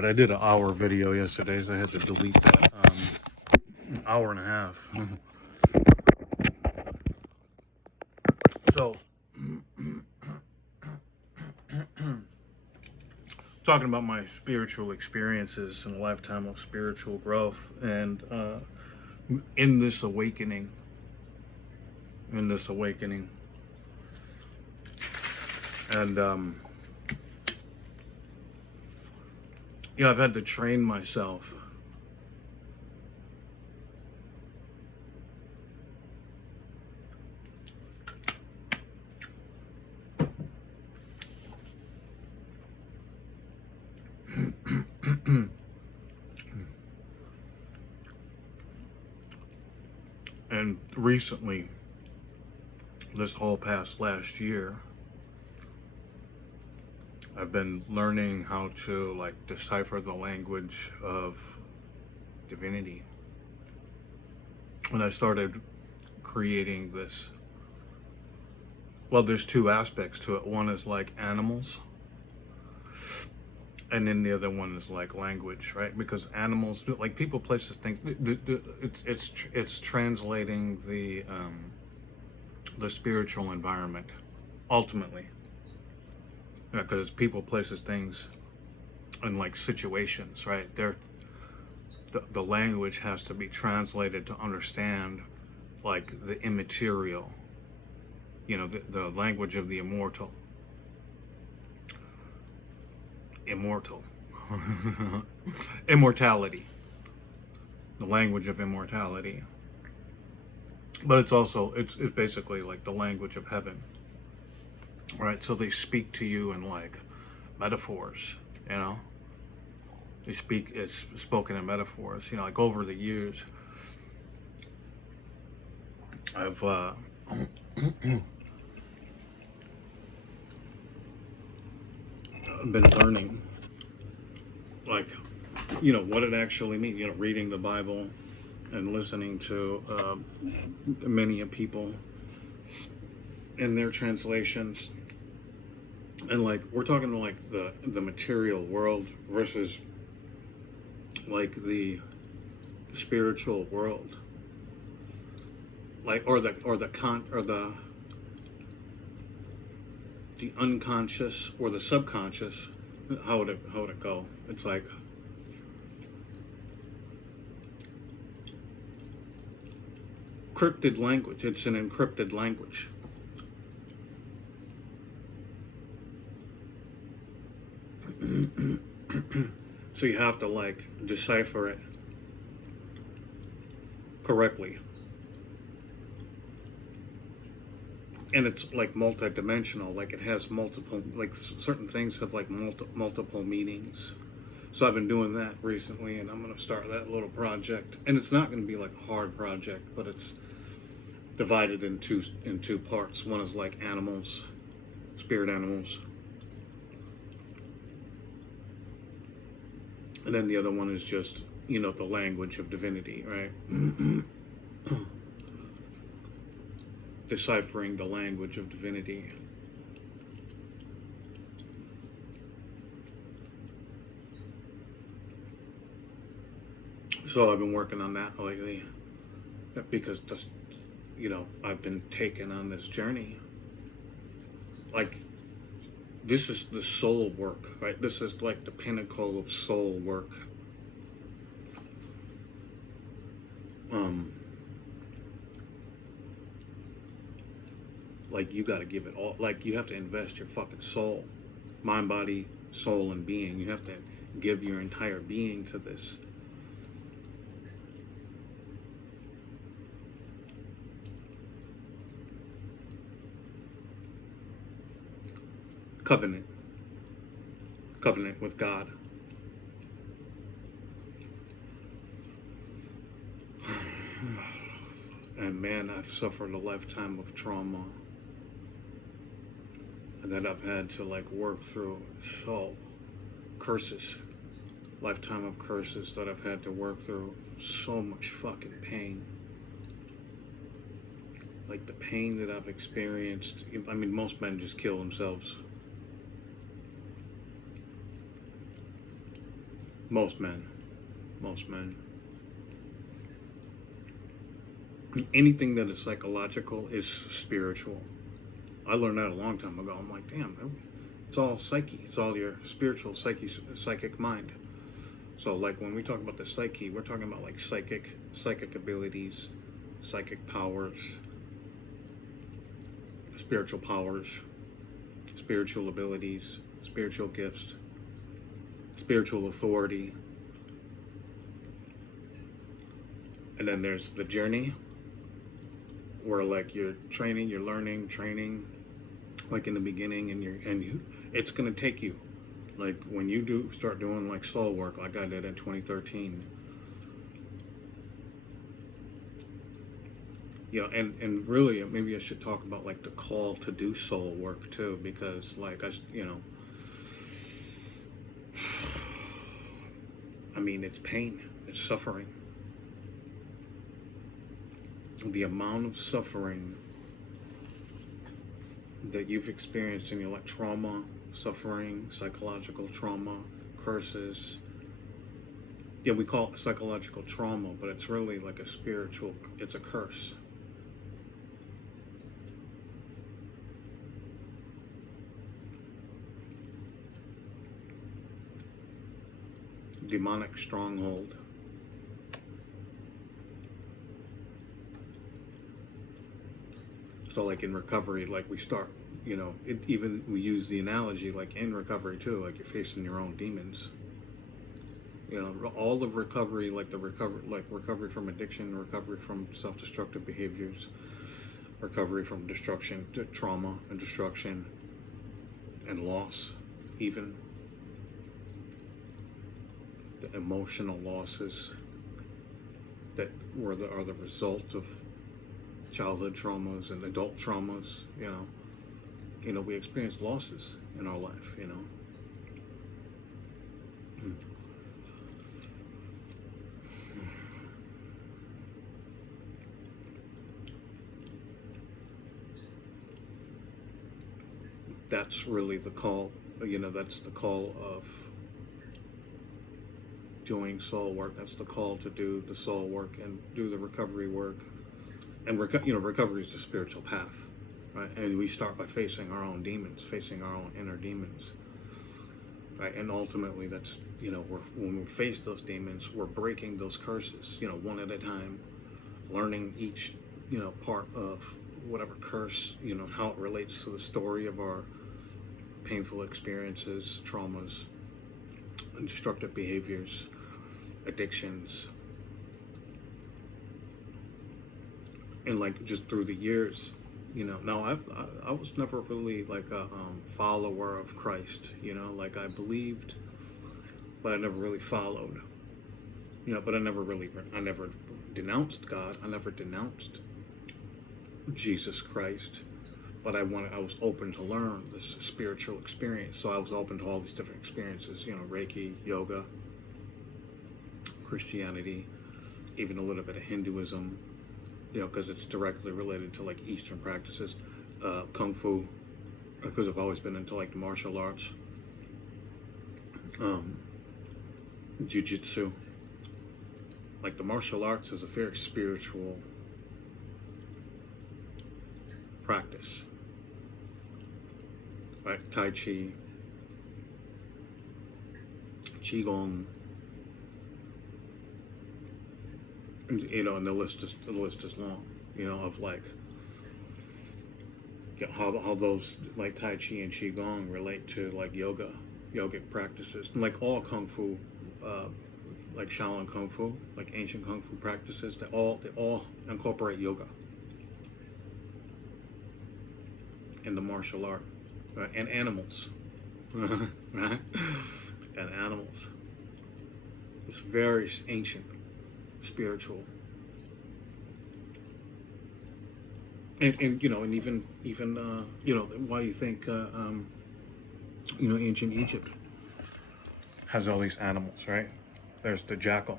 Alright, I did an hour video yesterday, so I had to delete that hour and a half. So, talking about my spiritual experiences and a lifetime of spiritual growth, and in this awakening, and I've had to train myself and recently, this whole past last year, I've been learning how to decipher the language of divinity. And I started creating this. Well, there's two aspects to it. One is like animals, and then the other one is like language, right? Because animals, like people, places, things. It's translating the spiritual environment, ultimately. Because it's people, places, things, and like situations, right? The language has to be translated to understand like the immaterial, the language of the immortal. Immortality. The language of immortality. But it's basically like the language of heaven. Right? So they speak to you in like metaphors, it's spoken in metaphors, like over the years I've been learning what it actually means, reading the Bible and listening to many people and their translations, and like we're talking like the material world versus like the spiritual world, like or the unconscious or the subconscious. How would it go? It's like cryptid language. It's an encrypted language. So you have to like decipher it correctly. And it's like multi-dimensional, like it has multiple, like certain things have like multiple meanings. So I've been doing that recently, and I'm going to start that little project. And it's not going to be like a hard project, but it's divided in two parts. One is like animals, spirit animals. And then the other one is just, the language of divinity, right? Deciphering the language of divinity. So I've been working on that lately because I've been taken on this journey. Like, this is the soul work, right? This is like the pinnacle of soul work. Like, you got to give it all. Like, you have to invest your fucking soul, mind, body, soul, and being. You have to give your entire being to this. Covenant with God. And man, I've suffered a lifetime of trauma that I've had to like work through. So curses, lifetime of curses that I've had to work through. So much fucking pain. Like the pain that I've experienced. I mean, most men just kill themselves. Most men. Most men. Anything that is psychological is spiritual. I learned that a long time ago. I'm like, damn, it's all psyche. It's all your spiritual psychic mind. So like when we talk about the psyche, we're talking about like psychic abilities, psychic powers, spiritual powers, spiritual abilities, spiritual gifts, spiritual authority. And then there's the journey, where like you're training, you're learning, training, like in the beginning, and it's gonna take you, like when you do start doing like soul work, like I did in 2013. Yeah, and really, maybe I should talk about like the call to do soul work too, because like I mean, it's pain, it's suffering. The amount of suffering that you've experienced in your life, trauma, suffering, psychological trauma, curses. Yeah, we call it psychological trauma, but it's really like a spiritual, it's a curse. Demonic stronghold. So like in recovery, like we start, even we use the analogy like in recovery too, like you're facing your own demons. All of recovery, like recovery from addiction, recovery from self-destructive behaviors, recovery from destruction to trauma and destruction and loss, even the emotional losses that are the result of childhood traumas and adult traumas. We experience losses in our life. That's really the call. That's the call of doing soul work. That's the call to do the soul work and do the recovery work. And recovery is the spiritual path, right? And we start by facing our own demons, facing our own inner demons, right? And ultimately, that's when we face those demons, we're breaking those curses, one at a time, learning each part of whatever curse, how it relates to the story of our painful experiences, traumas, destructive behaviors, addictions. And like just through the years, now I was never really like a follower of Christ. Like I believed, but I never really followed. But I never denounced God. I never denounced Jesus Christ. But I was open to learn this spiritual experience. So I was open to all these different experiences. Reiki, yoga, Christianity, even a little bit of Hinduism. Because it's directly related to like Eastern practices, Kung Fu, because I've always been into like the martial arts, Jiu-Jitsu. Like the martial arts is a very spiritual practice, right? Tai Chi, Qigong, and the list is long, of like how those like Tai Chi and Qigong relate to like yogic practices, and like all Kung Fu, like Shaolin Kung Fu, like ancient Kung Fu practices, they all incorporate yoga in the martial art, right? And animals, right? And animals. It's very ancient. Spiritual, and and even why do you think ancient Egypt has all these animals, right? There's the jackal,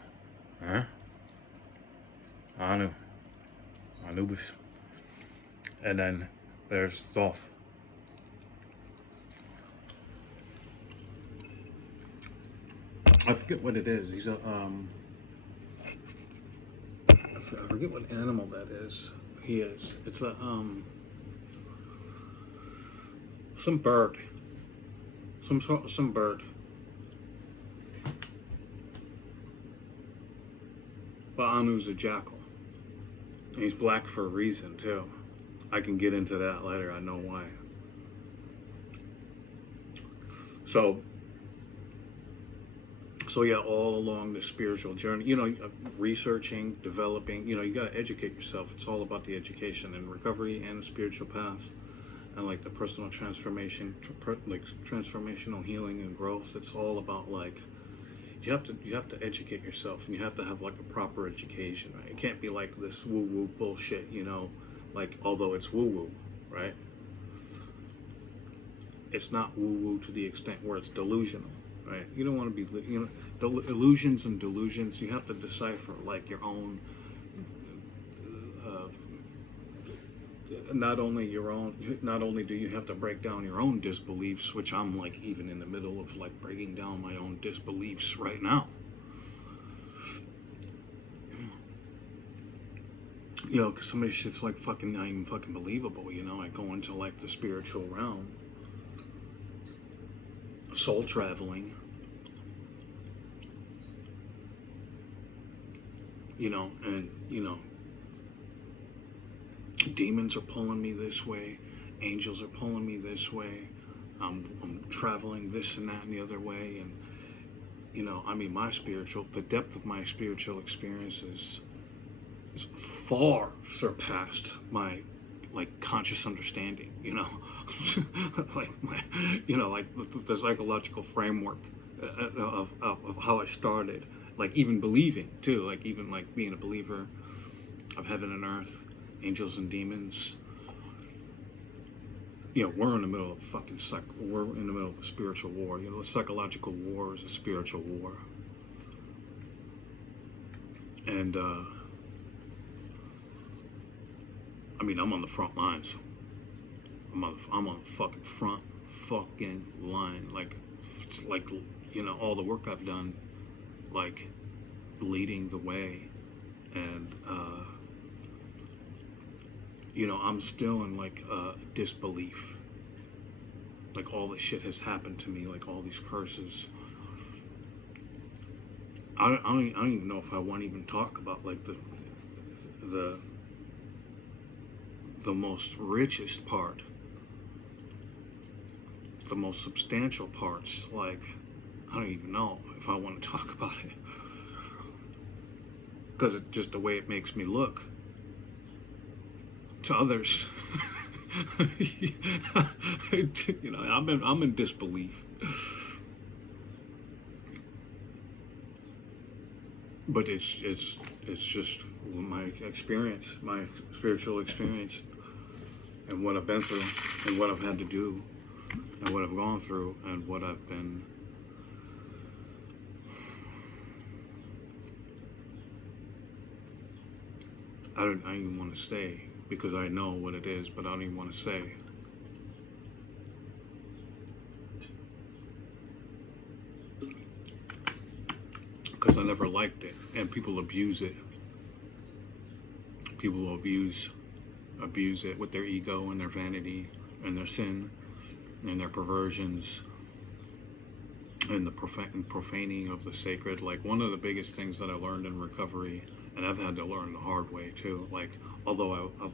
Anubis, and then there's Thoth. I forget what it is. He's a I forget what animal that is. He is. It's a some bird. Some bird. But Anu's a jackal. And he's black for a reason too. I can get into that later. I know why. So yeah, all along the spiritual journey, researching, developing, you got to educate yourself. It's all about the education and recovery and the spiritual path, and like the personal transformation, like transformational healing and growth. It's all about like you have to educate yourself, and you have to have like a proper education. Right? It can't be like this woo woo bullshit, like although it's woo woo, right? It's not woo woo to the extent where it's delusional. Right? You don't want to be, the illusions and delusions. You have to decipher like your own, not only do you have to break down your own disbeliefs, which I'm like even in the middle of like breaking down my own disbeliefs right now. Because some of this shit's like fucking not even fucking believable. I go into like the spiritual realm, soul traveling. Demons are pulling me this way, angels are pulling me this way. I'm traveling this and that and the other way, and the depth of my spiritual experiences is far surpassed my like conscious understanding. Like like the psychological framework of how I started. Like even believing too, like even like being a believer of heaven and earth, angels and demons. We're in the middle of a spiritual war. The psychological war is a spiritual war, and I'm on the front lines. I'm on the fucking front fucking line. Like all the work I've done, like leading the way, and I'm still in like disbelief. Like all this shit has happened to me, like all these curses. I don't even know if I want to even talk about like the most richest part, the most substantial parts. Like I don't even know if I want to talk about it, because it's just the way it makes me look to others. I'm in disbelief. But it's just my experience, my spiritual experience, and what I've been through, and what I've had to do, and what I've gone through, and what I've been. I don't even want to say, because I know what it is, but I don't even want to say. Because I never liked it, and people abuse it. People will abuse it with their ego and their vanity and their sin and their perversions and the profaning of the sacred. Like one of the biggest things that I learned in recovery, and I've had to learn the hard way too. Like although I've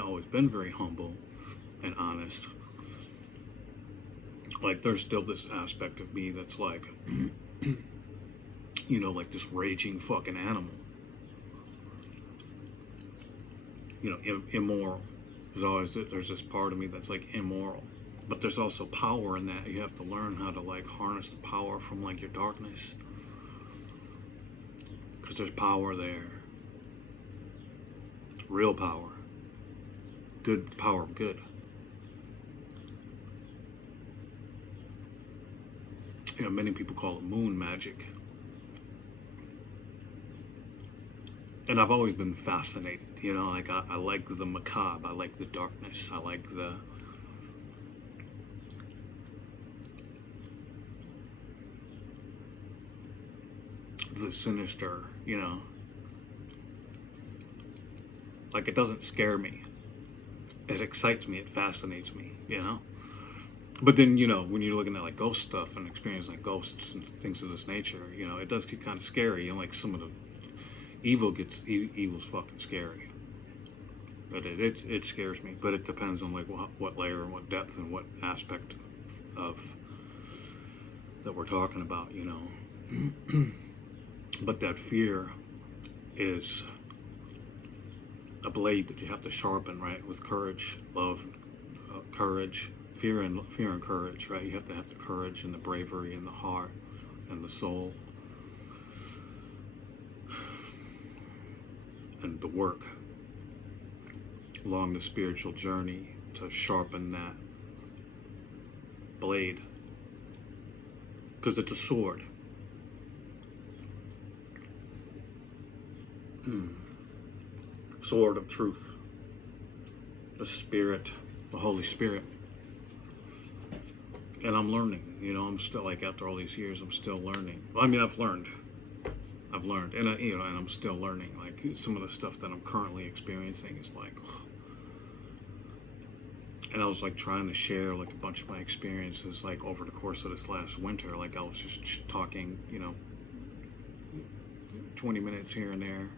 always been very humble and honest, like there's still this aspect of me that's like, like this raging fucking animal. Immoral. There's this part of me that's like immoral, but there's also power in that. You have to learn how to like harness the power from like your darkness, because there's power there, real power, good power of good. Many people call it moon magic. And I've always been fascinated, like I like the macabre, I like the darkness, I like the the sinister, you know. Like, it doesn't scare me. It excites me, it fascinates me, you know. But then, you know, when you're looking at like ghost stuff and experience like ghosts and things of this nature, you know, it does get kind of scary. And like some of the evil's fucking scary. But it scares me. But it depends on like what layer and what depth and what aspect of that we're talking about, you know. But that fear is a blade that you have to sharpen, right? With courage, love, courage, fear and courage, right? You have to have the courage and the bravery and the heart and the soul and the work along the spiritual journey to sharpen that blade, because it's a sword. Sword of truth, the Spirit, the Holy Spirit. And I'm learning, you know. I'm still, like, after all these years, I'm still learning. Well, I mean, I've learned, and you know, and I'm still learning. Like, some of the stuff that I'm currently experiencing is like, and I was like trying to share like a bunch of my experiences like over the course of this last winter. Like, I was just talking, you know, 20 minutes here and there,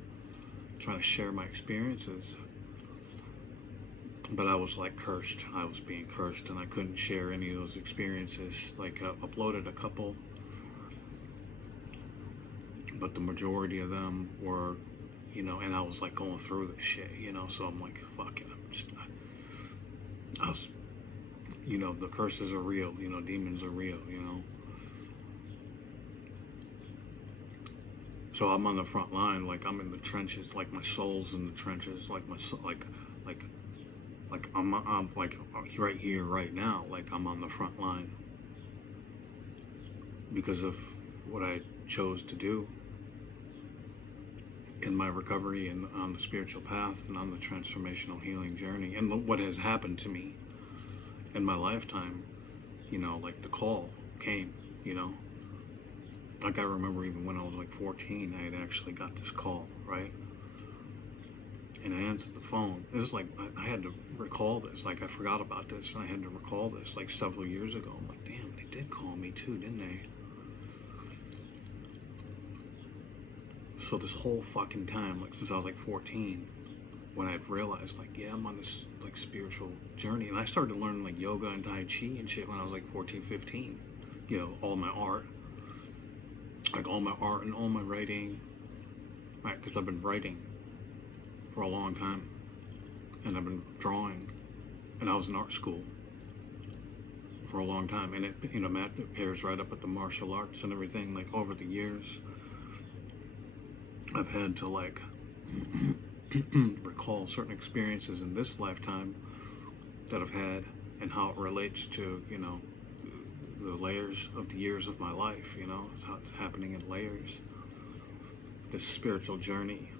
trying to share my experiences. But I was like cursed. I was being cursed, and I couldn't share any of those experiences. Like, I uploaded a couple, but the majority of them were, you know, and I was like going through this shit, you know. So I'm like, fuck it. I was, you know, the curses are real. You know, demons are real. You know. So I'm on the front line. Like, I'm in the trenches. Like, my soul's in the trenches. Like my soul, like I'm like right here, right now. Like, I'm on the front line because of what I chose to do in my recovery and on the spiritual path and on the transformational healing journey, and what has happened to me in my lifetime. You know, like, the call came, you know. Like, I remember even when I was like 14, I had actually got this call, right? And I answered the phone. It was like, I had to recall this. Like, I forgot about this, and I had to recall this like several years ago. I'm like, damn, they did call me too, didn't they? So this whole fucking time, like since I was like 14, when I'd realized like, yeah, I'm on this like spiritual journey. And I started learning like yoga and Tai Chi and shit when I was like 14, 15. You know, all my art. Like, all my art and all my writing. Right, because I've been writing for a long time, and I've been drawing, and I was in art school for a long time, and it, you know, it pairs right up with the martial arts and everything. Like, over the years, I've had to like recall certain experiences in this lifetime that I've had and how it relates to, you know, the layers of the years of my life. You know, it's happening in layers. This spiritual journey.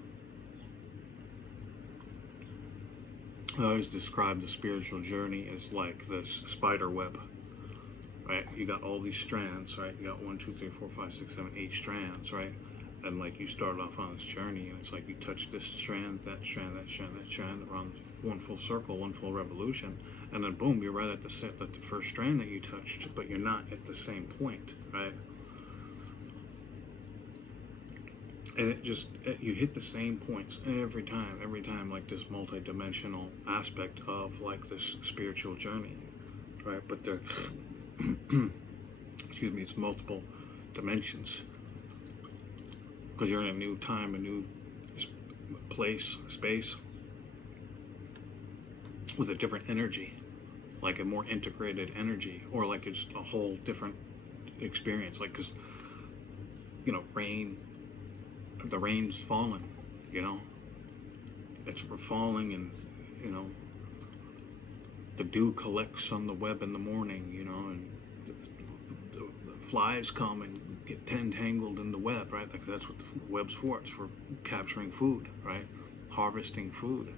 I always describe the spiritual journey as like this spider web, right? You got all these strands, right? You got 1, 2, 3, 4, 5, 6, 7, 8 strands, right? And like, you start off on this journey, and it's like you touch this strand, that strand, that strand, that strand, around one full circle, one full revolution, and then boom, you're right at the first strand that you touched, but you're not at the same point, right? And you hit the same points every time, like this multi-dimensional aspect of like this spiritual journey, right? But there, excuse me, it's multiple dimensions, because you're in a new time, a new place, space, with a different energy, like a more integrated energy, or like it's a whole different experience. Like, because, you know, the rain's falling, you know, it's falling, and, you know, the dew collects on the web in the morning, you know, and the flies come and get entangled in the web, right? Like, that's what the web's for. It's for capturing food, right? Harvesting food.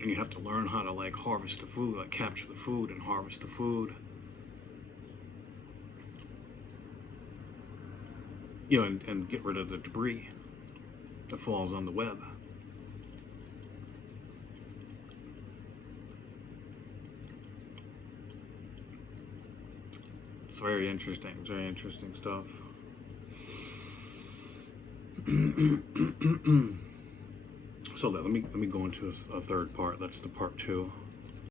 And you have to learn how to like harvest the food, like capture the food and harvest the food, you know, and get rid of the debris that falls on the web. It's very interesting. It's very interesting stuff. So let me go into a third part. That's the part 2.